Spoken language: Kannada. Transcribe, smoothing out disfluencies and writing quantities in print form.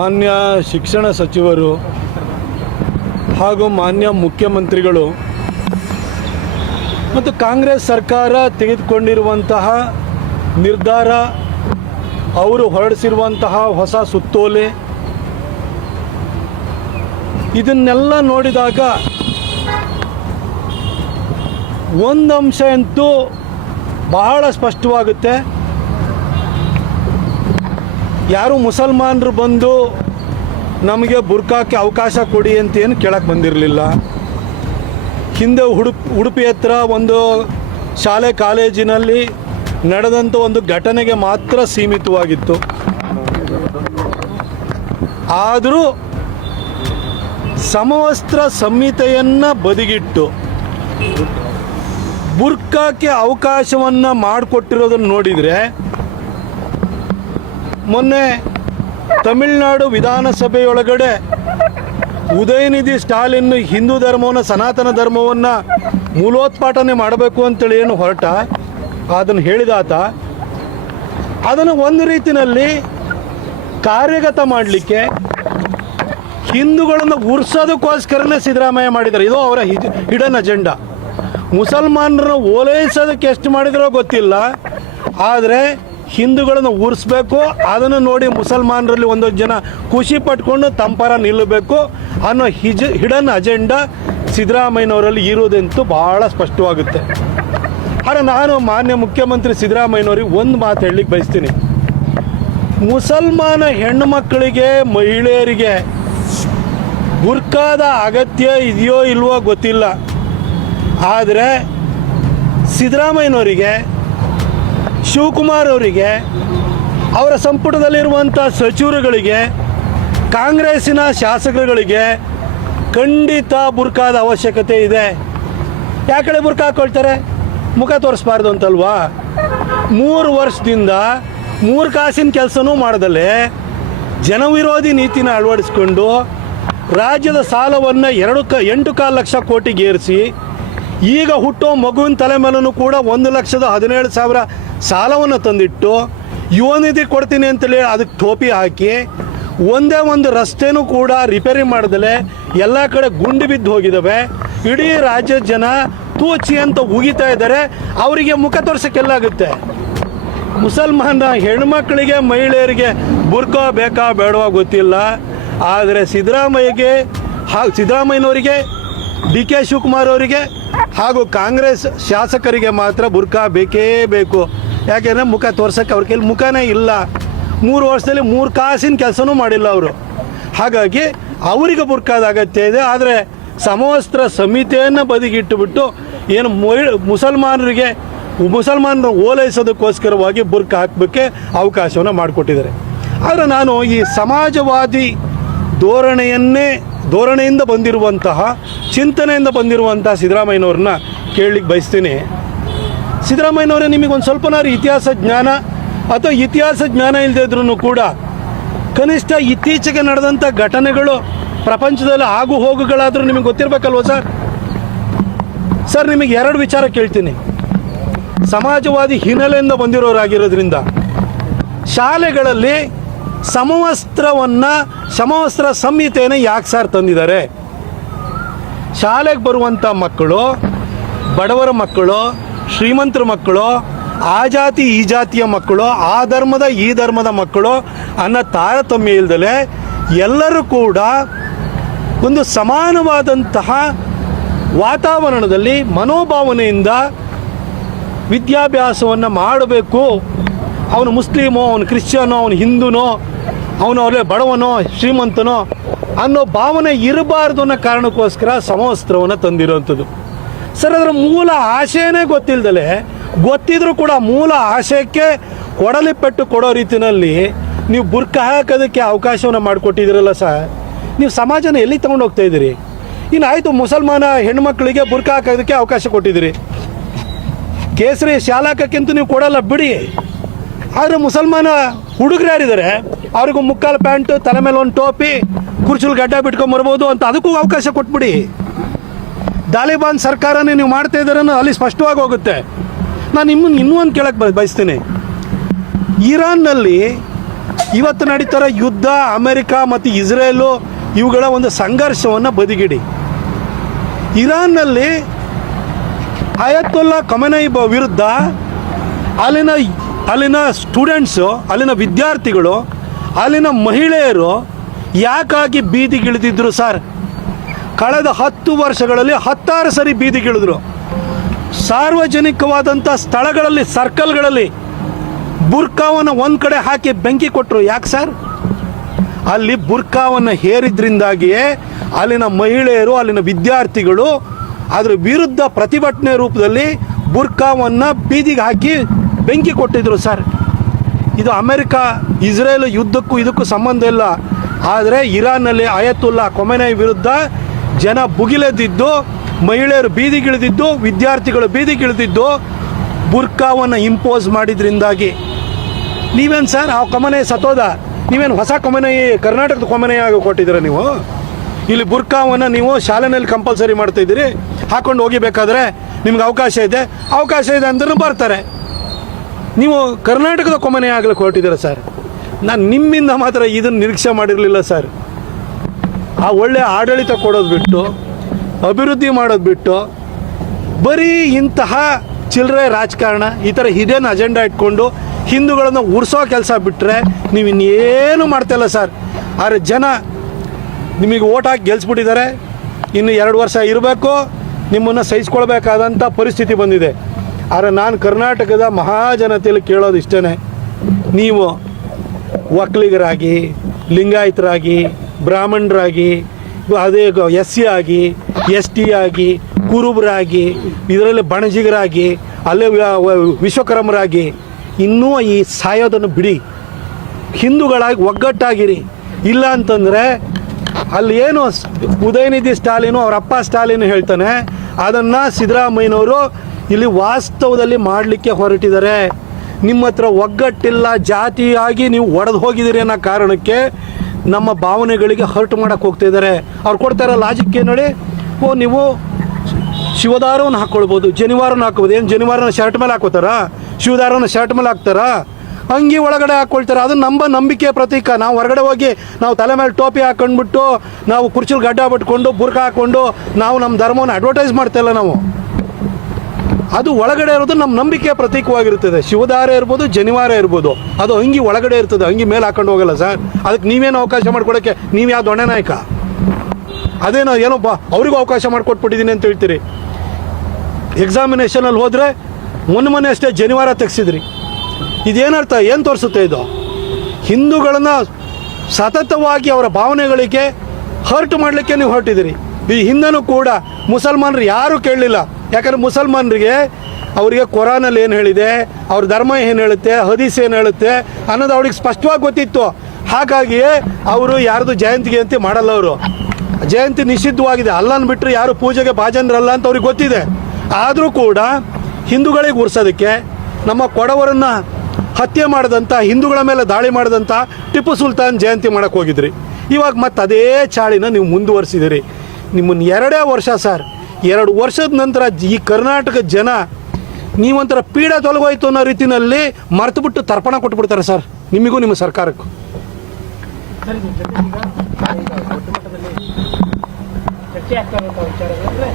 ಮಾನ್ಯ ಶಿಕ್ಷಣ ಸಚಿವರು ಹಾಗೂ ಮಾನ್ಯ ಮುಖ್ಯಮಂತ್ರಿಗಳು ಮತ್ತು ಕಾಂಗ್ರೆಸ್ ಸರ್ಕಾರ ತೆಗೆದುಕೊಂಡಿರುವಂತಹ ನಿರ್ಧಾರ, ಅವರು ಹೊರಡಿಸಿರುವಂತಹ ಹೊಸ ಸುತ್ತೋಲೆ, ಇದನ್ನೆಲ್ಲ ನೋಡಿದಾಗ ಒಂದು ಅಂಶ ಅಂತೂ ಬಹಳ ಸ್ಪಷ್ಟವಾಗುತ್ತೆ. ಯಾರು ಮುಸಲ್ಮಾನರು ಬಂದು ನಮಗೆ ಬುರ್ಕಾಕ್ಕೆ ಅವಕಾಶ ಕೊಡಿ ಅಂತ ಏನು ಕೇಳಕ್ಕೆ ಬಂದಿರಲಿಲ್ಲ. ಹಿಂದೆ ಉಡುಪಿ ಹತ್ರ ಒಂದು ಶಾಲೆ ಕಾಲೇಜಿನಲ್ಲಿ ನಡೆದಂಥ ಒಂದು ಘಟನೆಗೆ ಮಾತ್ರ ಸೀಮಿತವಾಗಿತ್ತು. ಆದರೂ ಸಮವಸ್ತ್ರ ಸಂಹಿತೆಯನ್ನು ಬದಿಗಿಟ್ಟು ಬುರ್ಕಾಕ್ಕೆ ಅವಕಾಶವನ್ನು ಮಾಡಿಕೊಟ್ಟಿರೋದನ್ನು ನೋಡಿದರೆ, ಮೊನ್ನೆ ತಮಿಳುನಾಡು ವಿಧಾನಸಭೆಯೊಳಗಡೆ ಉದಯನಿಧಿ ಸ್ಟಾಲಿನ್ ಹಿಂದೂ ಧರ್ಮವನ್ನು, ಸನಾತನ ಧರ್ಮವನ್ನು ಮೂಲೋತ್ಪಾಟನೆ ಮಾಡಬೇಕು ಅಂತೇಳಿ ಏನು ಹೊರಟ, ಅದನ್ನು ಹೇಳಿದಾತ ಅದನ್ನು ಒಂದು ರೀತಿಯಲ್ಲಿ ಕಾರ್ಯಗತ ಮಾಡಲಿಕ್ಕೆ ಹಿಂದೂಗಳನ್ನು ಉರ್ಸೋದಕ್ಕೋಸ್ಕರನೇ ಸಿದ್ದರಾಮಯ್ಯ ಮಾಡಿದ್ದಾರೆ. ಇದು ಅವರ ಹಿಡನ್ ಅಜೆಂಡಾ. ಮುಸಲ್ಮಾನರನ್ನು ಓಲೈಸೋದಕ್ಕೆ ಎಷ್ಟು ಮಾಡಿದ್ರೋ ಗೊತ್ತಿಲ್ಲ, ಆದರೆ ಹಿಂದೂಗಳನ್ನು ಉರಿಸ್ಬೇಕು, ಅದನ್ನು ನೋಡಿ ಮುಸಲ್ಮಾನರಲ್ಲಿ ಒಂದೊಂದು ಜನ ಖುಷಿ ಪಟ್ಕೊಂಡು ತಂಪರ ನಿಲ್ಲಬೇಕು ಅನ್ನೋ ಹಿಡನ್ ಅಜೆಂಡಾ ಸಿದ್ದರಾಮಯ್ಯನವರಲ್ಲಿ ಇರೋದಂತೂ ಭಾಳ ಸ್ಪಷ್ಟವಾಗುತ್ತೆ. ಆದರೆ ನಾನು ಮಾನ್ಯ ಮುಖ್ಯಮಂತ್ರಿ ಸಿದ್ದರಾಮಯ್ಯನವ್ರಿಗೆ ಒಂದು ಮಾತು ಹೇಳಲಿಕ್ಕೆ ಬಯಸ್ತೀನಿ. ಮುಸಲ್ಮಾನ ಹೆಣ್ಣು ಮಕ್ಕಳಿಗೆ, ಮಹಿಳೆಯರಿಗೆ ಬುರ್ಕಾದ ಅಗತ್ಯ ಇದೆಯೋ ಇಲ್ವೋ ಗೊತ್ತಿಲ್ಲ, ಆದರೆ ಸಿದ್ದರಾಮಯ್ಯನವರಿಗೆ, ಶಿವಕುಮಾರ್ ಅವರಿಗೆ, ಅವರ ಸಂಪುಟದಲ್ಲಿರುವಂಥ ಸಚಿವರುಗಳಿಗೆ, ಕಾಂಗ್ರೆಸ್ಸಿನ ಶಾಸಕರುಗಳಿಗೆ ಖಂಡಿತ ಬುರ್ಕಾದ ಅವಶ್ಯಕತೆ ಇದೆ. ಯಾಕಡೆ ಬುರ್ಕ ಹಾಕ್ಕೊಳ್ತಾರೆ? ಮುಖ ತೋರಿಸ್ಬಾರ್ದು ಅಂತಲ್ವಾ? 3 ವರ್ಷದಿಂದ 3 ಕಾಸಿನ ಕೆಲಸನೂ ಮಾಡದಲ್ಲೇ ಜನವಿರೋಧಿ ನೀತಿನ ಅಳವಡಿಸ್ಕೊಂಡು ರಾಜ್ಯದ ಸಾಲವನ್ನು 8.25 ಲಕ್ಷ ಕೋಟಿಗೆ ಏರಿಸಿ, ಈಗ ಹುಟ್ಟೋ ಮಗುವಿನ ತಲೆ ಮೇಲೂ ಕೂಡ 1,17,000 ಸಾಲವನ್ನು ತಂದಿಟ್ಟು ಯುವ ನಿಧಿ ಕೊಡ್ತೀನಿ ಅಂತೇಳಿ ಅದಕ್ಕೆ ಟೋಪಿ ಹಾಕಿ, ಒಂದೇ ಒಂದು ರಸ್ತೆನೂ ಕೂಡ ರಿಪೇರಿ ಮಾಡ್ದಲೆ ಎಲ್ಲ ಕಡೆ ಗುಂಡು ಬಿದ್ದು ಹೋಗಿದ್ದಾವೆ. ಇಡೀ ರಾಜ್ಯದ ಜನ ತೂಚಿ ಅಂತ ಉಗಿತಾ ಇದ್ದಾರೆ. ಅವರಿಗೆ ಮುಖ ತೋರ್ಸೋಕ್ಕೆಲ್ಲಾಗುತ್ತೆ? ಮುಸಲ್ಮಾನ ಹೆಣ್ಮಕ್ಳಿಗೆ, ಮಹಿಳೆಯರಿಗೆ ಬುರ್ಕಾ ಬೇಕಾ ಬೇಡವಾ ಗೊತ್ತಿಲ್ಲ, ಆದರೆ ಸಿದ್ದರಾಮಯ್ಯನವರಿಗೆ, ಡಿ ಕೆ ಶಿವಕುಮಾರ್ ಅವರಿಗೆ ಹಾಗೂ ಕಾಂಗ್ರೆಸ್ ಶಾಸಕರಿಗೆ ಮಾತ್ರ ಬುರ್ಕಾ ಬೇಕೇ ಬೇಕು. ಯಾಕೆಂದರೆ ಮುಖ ತೋರ್ಸೋಕ್ಕೆ ಅವ್ರ ಕೈಲಿ ಮುಖನೇ ಇಲ್ಲ. 3 ವರ್ಷದಲ್ಲಿ 3 ಕಾಸಿನ ಕೆಲಸನೂ ಮಾಡಿಲ್ಲ ಅವರು. ಹಾಗಾಗಿ ಅವರಿಗೆ ಬುರ್ಕಾದ ಅಗತ್ಯ ಇದೆ. ಆದರೆ ಸಮವಸ್ತ್ರ ಸಂಹಿತೆಯನ್ನು ಬದಿಗಿಟ್ಟುಬಿಟ್ಟು ಏನು ಮುಸಲ್ಮಾನರು ಓಲೈಸೋದಕ್ಕೋಸ್ಕರವಾಗಿ ಬುರ್ಕ ಹಾಕಲಿಕ್ಕೆ ಅವಕಾಶವನ್ನು ಮಾಡಿಕೊಟ್ಟಿದ್ದಾರೆ. ಆದರೆ ನಾನು ಈ ಸಮಾಜವಾದಿ ಧೋರಣೆಯಿಂದ ಬಂದಿರುವಂತಹ, ಚಿಂತನೆಯಿಂದ ಬಂದಿರುವಂತಹ ಸಿದ್ದರಾಮಯ್ಯನವ್ರನ್ನ ಕೇಳಲಿಕ್ಕೆ ಬಯಸ್ತೀನಿ. ಸಿದ್ದರಾಮಯ್ಯನವರೇ, ನಿಮಗೊಂದು ಸ್ವಲ್ಪನಾರು ಇತಿಹಾಸ ಜ್ಞಾನ ಅಥವಾ ಇತಿಹಾಸ ಜ್ಞಾನ ಇಲ್ಲದೇ ಇದ್ರೂ ಕೂಡ ಕನಿಷ್ಠ ಇತ್ತೀಚೆಗೆ ನಡೆದಂಥ ಘಟನೆಗಳು ಪ್ರಪಂಚದಲ್ಲಿ ಆಗು ಹೋಗುಗಳಾದರೂ ನಿಮಗೆ ಗೊತ್ತಿರಬೇಕಲ್ವ ಸರ್? ನಿಮಗೆ 2 ವಿಚಾರ ಕೇಳ್ತೀನಿ. ಸಮಾಜವಾದಿ ಹಿನ್ನೆಲೆಯಿಂದ ಬಂದಿರೋರಾಗಿರೋದ್ರಿಂದ ಶಾಲೆಗಳಲ್ಲಿ ಸಮವಸ್ತ್ರ ಸಂಹಿತೆಯನ್ನು ಯಾಕೆ ಸರ್ ತಂದಿದ್ದಾರೆ? ಶಾಲೆಗೆ ಬರುವಂಥ ಮಕ್ಕಳು, ಬಡವರ ಮಕ್ಕಳು, ಶ್ರೀಮಂತರ ಮಕ್ಕಳು, ಆ ಜಾತಿ ಈ ಜಾತಿಯ ಮಕ್ಕಳು, ಆ ಧರ್ಮದ ಈ ಧರ್ಮದ ಮಕ್ಕಳು ಅನ್ನೋ ತಾರತಮ್ಯ ಇಲ್ದಲೆ ಎಲ್ಲರೂ ಕೂಡ ಒಂದು ಸಮಾನವಾದಂತಹ ವಾತಾವರಣದಲ್ಲಿ ಮನೋಭಾವನೆಯಿಂದ ವಿದ್ಯಾಭ್ಯಾಸವನ್ನು ಮಾಡಬೇಕು. ಅವನು ಮುಸ್ಲಿಮೋ, ಅವನು ಕ್ರಿಶ್ಚಿಯನೋ, ಅವನು ಹಿಂದೂನೋ, ಅವನು ಅವರೇ ಬಡವನೋ ಶ್ರೀಮಂತನೋ ಅನ್ನೋ ಭಾವನೆ ಇರಬಾರ್ದು ಅನ್ನೋ ಕಾರಣಕ್ಕೋಸ್ಕರ ಸಮವಸ್ತ್ರವನ್ನು ತಂದಿರೋವಂಥದ್ದು ಸರ್. ಅದರ ಮೂಲ ಆಶಯನೇ ಗೊತ್ತಿದ್ರೂ ಕೂಡ ಮೂಲ ಆಶಯಕ್ಕೆ ಕೊಡಲಿ ಪೆಟ್ಟು ಕೊಡೋ ರೀತಿಯಲ್ಲಿ ನೀವು ಬುರ್ಕ ಹಾಕೋದಕ್ಕೆ ಅವಕಾಶವನ್ನು ಮಾಡಿಕೊಟ್ಟಿದ್ದೀರಲ್ಲ ಸರ್. ನೀವು ಸಮಾಜನ ಎಲ್ಲಿ ತೊಗೊಂಡು ಹೋಗ್ತಾ ಇದ್ದೀರಿ? ಇನ್ನು ಆಯಿತು, ಮುಸಲ್ಮಾನ ಹೆಣ್ಮಕ್ಳಿಗೆ ಬುರ್ಕ ಹಾಕೋದಕ್ಕೆ ಅವಕಾಶ ಕೊಟ್ಟಿದ್ದೀರಿ, ಕೇಸರಿ ಶಾಲಾಕಕ್ಕಿಂತ ನೀವು ಕೊಡಲ್ಲ ಬಿಡಿ. ಆದರೆ ಮುಸಲ್ಮಾನ ಹುಡುಗರು ಯಾರಿದ್ದಾರೆ ಅವ್ರಿಗೂ ಮುಕ್ಕಾಲು ಪ್ಯಾಂಟು, ತಲೆ ಮೇಲೆ ಒಂದು ಟೋಪಿ, ಕುರ್ಚುಲ್ ಗಡ್ಡ ಬಿಟ್ಕೊಂಬರ್ಬೋದು ಅಂತ ಅದಕ್ಕೂ ಅವಕಾಶ ಕೊಟ್ಬಿಡಿ. ತಾಲಿಬಾನ್ ಸರ್ಕಾರನೇ ನೀವು ಮಾಡ್ತಾ ಇದ್ದೀರ ಅಲ್ಲಿ ಸ್ಪಷ್ಟವಾಗಿ ಹೋಗುತ್ತೆ. ನಾನು ಇನ್ನೂ ಒಂದು ಕೇಳಕ್ಕೆ ಬಯಸ್ತೀನಿ. ಇರಾನ್ನಲ್ಲಿ ಇವತ್ತು ನಡೀತಾರ ಯುದ್ಧ ಅಮೆರಿಕ ಮತ್ತು ಇಸ್ರೇಲು ಇವುಗಳ ಒಂದು ಸಂಘರ್ಷವನ್ನು ಬದಿಗಿಡಿ. ಇರಾನ್ನಲ್ಲಿ ಅಯತುಲ್ಲಾ ಖಮೇನಿ ವಿರುದ್ಧ ಅಲ್ಲಿನ ಸ್ಟೂಡೆಂಟ್ಸು, ಅಲ್ಲಿನ ವಿದ್ಯಾರ್ಥಿಗಳು, ಅಲ್ಲಿನ ಮಹಿಳೆಯರು ಯಾಕಾಗಿ ಬೀದಿಗಿಳಿದಿದ್ರು ಸರ್? ಕಳೆದ 10 ವರ್ಷಗಳಲ್ಲಿ 16 ಸರಿ ಬೀದಿಗಿಳಿದ್ರು. ಸಾರ್ವಜನಿಕವಾದಂಥ ಸ್ಥಳಗಳಲ್ಲಿ, ಸರ್ಕಲ್ಗಳಲ್ಲಿ ಬುರ್ಕಾವನ್ನು ಒಂದು ಕಡೆ ಹಾಕಿ ಬೆಂಕಿ ಕೊಟ್ಟರು. ಯಾಕೆ ಸರ್? ಅಲ್ಲಿ ಬುರ್ಕಾವನ್ನು ಹೇರಿದ್ರಿಂದಾಗಿಯೇ ಅಲ್ಲಿನ ಮಹಿಳೆಯರು, ಅಲ್ಲಿನ ವಿದ್ಯಾರ್ಥಿಗಳು ಅದರ ವಿರುದ್ಧ ಪ್ರತಿಭಟನೆ ರೂಪದಲ್ಲಿ ಬುರ್ಕಾವನ್ನು ಬೀದಿಗೆ ಹಾಕಿ ಬೆಂಕಿ ಕೊಟ್ಟಿದ್ರು ಸರ್. ಇದು ಅಮೆರಿಕ ಇಸ್ರೇಲ್ ಯುದ್ಧಕ್ಕೂ ಇದಕ್ಕೂ ಸಂಬಂಧ ಇಲ್ಲ. ಆದರೆ ಇರಾನ್ನಲ್ಲಿ ಅಯತುಲ್ಲಾ ಖಮೇನಿ ವಿರುದ್ಧ ಜನ ಭುಗಿಲೆದ್ದಿದ್ದು, ಮಹಿಳೆಯರು ಬೀದಿಗಿಳಿದಿದ್ದು, ವಿದ್ಯಾರ್ಥಿಗಳು ಬೀದಿಗಿಳಿದಿದ್ದು ಬುರ್ಕಾವನ್ನು ಇಂಪೋಸ್ ಮಾಡಿದ್ರಿಂದಾಗಿ. ನೀವೇನು ಸರ್ ಆ ಖಮೇನಿ ಸತ್ತೋದ? ನೀವೇನು ಹೊಸ ಖಮೇನಿ ಕರ್ನಾಟಕದ ಖಮೇನಿ ಆಗಿ ಕೊಟ್ಟಿದ್ದೀರ? ನೀವು ಇಲ್ಲಿ ಬುರ್ಕಾವನ್ನು ನೀವು ಶಾಲೆಯಲ್ಲಿ ಕಂಪಲ್ಸರಿ ಮಾಡ್ತಾಯಿದ್ದೀರಿ, ಹಾಕ್ಕೊಂಡು ಹೋಗಿಬೇಕಾದ್ರೆ ನಿಮ್ಗೆ ಅವಕಾಶ ಇದೆ ಅಂದ್ರೂ ಬರ್ತಾರೆ. ನೀವು ಕರ್ನಾಟಕದ ಖಮೇನಿ ಆಗ್ಲಿಕ್ಕೆ ಹೊರಟಿದ್ದೀರ ಸರ್. ನಾನು ನಿಮ್ಮಿಂದ ಮಾತ್ರ ಇದನ್ನು ನಿರೀಕ್ಷೆ ಮಾಡಿರಲಿಲ್ಲ ಸರ್. ಆ ಒಳ್ಳೆಯ ಆಡಳಿತ ಕೊಡೋದು ಬಿಟ್ಟು, ಅಭಿವೃದ್ಧಿ ಮಾಡೋದು ಬಿಟ್ಟು, ಬರೀ ಇಂತಹ ಚಿಲ್ಲರೆ ರಾಜಕಾರಣ, ಈ ಥರ ಹಿಡನ್ ಅಜೆಂಡಾ ಇಟ್ಕೊಂಡು ಹಿಂದೂಗಳನ್ನು ಉರ್ಸೋ ಕೆಲಸ ಬಿಟ್ಟರೆ ನೀವು ಇನ್ನೇನು ಮಾಡ್ತಾಯಿಲ್ಲ ಸರ್. ಆದರೆ ಜನ ನಿಮಗೆ ಓಟ್ ಹಾಕಿ ಗೆಲ್ಸ್ಬಿಟ್ಟಿದ್ದಾರೆ. ಇನ್ನು 2 ವರ್ಷ ಇರಬೇಕು, ನಿಮ್ಮನ್ನು ಸಹಿಸ್ಕೊಳ್ಬೇಕಾದಂಥ ಪರಿಸ್ಥಿತಿ ಬಂದಿದೆ. ಆದರೆ ನಾನು ಕರ್ನಾಟಕದ ಮಹಾಜನತೆಯಲ್ಲಿ ಕೇಳೋದು ಇಷ್ಟೇ, ನೀವು ಒಕ್ಕಲಿಗರಾಗಿ, ಲಿಂಗಾಯತರಾಗಿ, ಬ್ರಾಹ್ಮಣರಾಗಿ, ಅದೇ SC ಆಗಿ, ST ಆಗಿ, ಕುರುಬರಾಗಿ, ಇದರಲ್ಲಿ ಬಣಜಿಗರಾಗಿ, ಅಲ್ಲೇ ವಿಶ್ವಕರ್ಮರಾಗಿ ಇನ್ನೂ ಈ ಸಾಯೋದನ್ನು ಬಿಡಿ. ಹಿಂದೂಗಳಾಗಿ ಒಗ್ಗಟ್ಟಾಗಿರಿ. ಇಲ್ಲ ಅಂತಂದರೆ ಅಲ್ಲಿ ಏನು ಉದಯನಿಧಿ ಸ್ಟಾಲಿನು, ಅವ್ರ ಅಪ್ಪ ಸ್ಟಾಲಿನು ಹೇಳ್ತಾನೆ, ಅದನ್ನು ಸಿದ್ದರಾಮಯ್ಯನವರು ಇಲ್ಲಿ ವಾಸ್ತವದಲ್ಲಿ ಮಾಡಲಿಕ್ಕೆ ಹೊರಟಿದ್ದಾರೆ. ನಿಮ್ಮ ಹತ್ರ ಒಗ್ಗಟ್ಟಿಲ್ಲ, ಜಾತಿಯಾಗಿ ನೀವು ಒಡೆದು ಹೋಗಿದ್ದೀರಿ ಅನ್ನೋ ಕಾರಣಕ್ಕೆ ನಮ್ಮ ಭಾವನೆಗಳಿಗೆ ಹರ್ಟ್ ಮಾಡೋಕ್ಕೆ ಹೋಗ್ತಿದ್ದಾರೆ. ಅವ್ರು ಕೊಡ್ತಾರ ಲಾಜಿಕ್ ಏನು ನೋಡಿ, ನೀವು ಶಿವದಾರವನ್ನು ಹಾಕ್ಕೊಳ್ಬೋದು, ಜನಿವಾರನ ಹಾಕ್ಬೋದು. ಏನು ಜನಿವಾರನ ಶರ್ಟ್ ಮೇಲೆ ಹಾಕೋತಾರಾ? ಶಿವದಾರನ ಶರ್ಟ್ ಮೇಲೆ ಹಾಕ್ತಾರಾ? ಅಂಗಿ ಒಳಗಡೆ ಹಾಕ್ಕೊಳ್ತಾರೆ. ಅದು ನಮ್ಮ ನಂಬಿಕೆಯ ಪ್ರತೀಕ. ನಾವು ಹೊರಗಡೆ ಹೋಗಿ ನಾವು ತಲೆ ಮೇಲೆ ಟೋಪಿ ಹಾಕೊಂಡ್ಬಿಟ್ಟು, ನಾವು ಕುರ್ಚಿಲ್ ಗಡ್ಡ ಬಿಟ್ಕೊಂಡು, ಬುರ್ಕ ಹಾಕ್ಕೊಂಡು ನಾವು ನಮ್ಮ ಧರ್ಮವನ್ನು ಅಡ್ವರ್ಟೈಸ್ ಮಾಡ್ತಾಯಿಲ್ಲ ನಾವು. ಅದು ಒಳಗಡೆ ಇರೋದು ನಮ್ಮ ನಂಬಿಕೆಯ ಪ್ರತೀಕವಾಗಿರ್ತದೆ. ಶಿವದಾರ ಇರ್ಬೋದು, ಜನಿವಾರ ಇರ್ಬೋದು, ಅದು ಅಂಗಿ ಒಳಗಡೆ ಇರ್ತದೆ, ಅಂಗಿ ಮೇಲೆ ಹಾಕೊಂಡು ಹೋಗಲ್ಲ ಸರ್. ಅದಕ್ಕೆ ನೀವೇನು ಅವಕಾಶ ಮಾಡ್ಕೊಡೋಕ್ಕೆ ನೀವು ಯಾವ ದೊಣ್ಣೆ ನಾಯಕ? ಅದೇನೋ ಏನೋಪ್ಪ ಅವ್ರಿಗೂ ಅವಕಾಶ ಮಾಡಿಕೊಟ್ಬಿಟ್ಟಿದ್ದೀನಿ ಅಂತ ಹೇಳ್ತೀರಿ. ಎಕ್ಸಾಮಿನೇಷನಲ್ಲಿ ಹೋದರೆ ಮೊನ್ನೆ ಅಷ್ಟೇ ಜನಿವಾರ ತೆಗೆಸಿದ್ರಿ. ಇದೇನರ್ಥ? ಏನು ತೋರಿಸುತ್ತೆ ಇದು? ಹಿಂದೂಗಳನ್ನು ಸತತವಾಗಿ ಅವರ ಭಾವನೆಗಳಿಗೆ ಹರ್ಟ್ ಮಾಡಲಿಕ್ಕೆ ನೀವು ಹೊರಟಿದ್ದೀರಿ. ಈ ಹಿಂದೆನೂ ಕೂಡ ಮುಸಲ್ಮಾನರು ಯಾರೂ ಕೇಳಲಿಲ್ಲ. ಯಾಕಂದರೆ ಮುಸಲ್ಮಾನರಿಗೆ ಅವರಿಗೆ ಕುರಾನಲ್ಲಿ ಏನು ಹೇಳಿದೆ, ಅವ್ರ ಧರ್ಮ ಏನು ಹೇಳುತ್ತೆ, ಹದೀಸ್ ಏನು ಹೇಳುತ್ತೆ ಅನ್ನೋದು ಅವ್ರಿಗೆ ಸ್ಪಷ್ಟವಾಗಿ ಗೊತ್ತಿತ್ತು. ಹಾಗಾಗಿಯೇ ಅವರು ಯಾರ್ದು ಜಯಂತಿ ಮಾಡಲ್ಲ. ಅವರು ಜಯಂತಿ ನಿಷಿದ್ಧವಾಗಿದೆ, ಅಲ್ಲನ್ನು ಬಿಟ್ಟರೆ ಯಾರು ಪೂಜೆಗೆ ಭಾಜನರಲ್ಲ ಅಂತ ಅವ್ರಿಗೆ ಗೊತ್ತಿದೆ. ಆದರೂ ಕೂಡ ಹಿಂದೂಗಳಿಗೆ ಉರ್ಸೋದಕ್ಕೆ, ನಮ್ಮ ಕೊಡವರನ್ನು ಹತ್ಯೆ ಮಾಡಿದಂಥ, ಹಿಂದೂಗಳ ಮೇಲೆ ದಾಳಿ ಮಾಡಿದಂಥ ಟಿಪ್ಪು ಸುಲ್ತಾನ್ ಜಯಂತಿ ಮಾಡೋಕ್ಕೆ ಹೋಗಿದ್ರಿ. ಇವಾಗ ಮತ್ತೆ ಅದೇ ಚಾಳಿನ ನೀವು ಮುಂದುವರಿಸಿದಿರಿ. ನಿಮ್ಮನ್ನು 2 ವರ್ಷ ಸರ್, 2 ವರ್ಷದ ನಂತರ ಈ ಕರ್ನಾಟಕ ಜನ ನೀವೊಂಥರ ಪೀಡೆ ತೊಲಗೋಯ್ತು ಅನ್ನೋ ರೀತಿಯಲ್ಲಿ ಮರೆತುಬಿಟ್ಟು ತರ್ಪಣ ಕೊಟ್ಬಿಡ್ತಾರೆ ಸರ್, ನಿಮಗೂ ನಿಮ್ಮ ಸರ್ಕಾರಕ್ಕೂ. ಚರ್ಚೆ ಆಗ್ತಾ ಇರುವಂಥ ವಿಚಾರಗಳಂದರೆ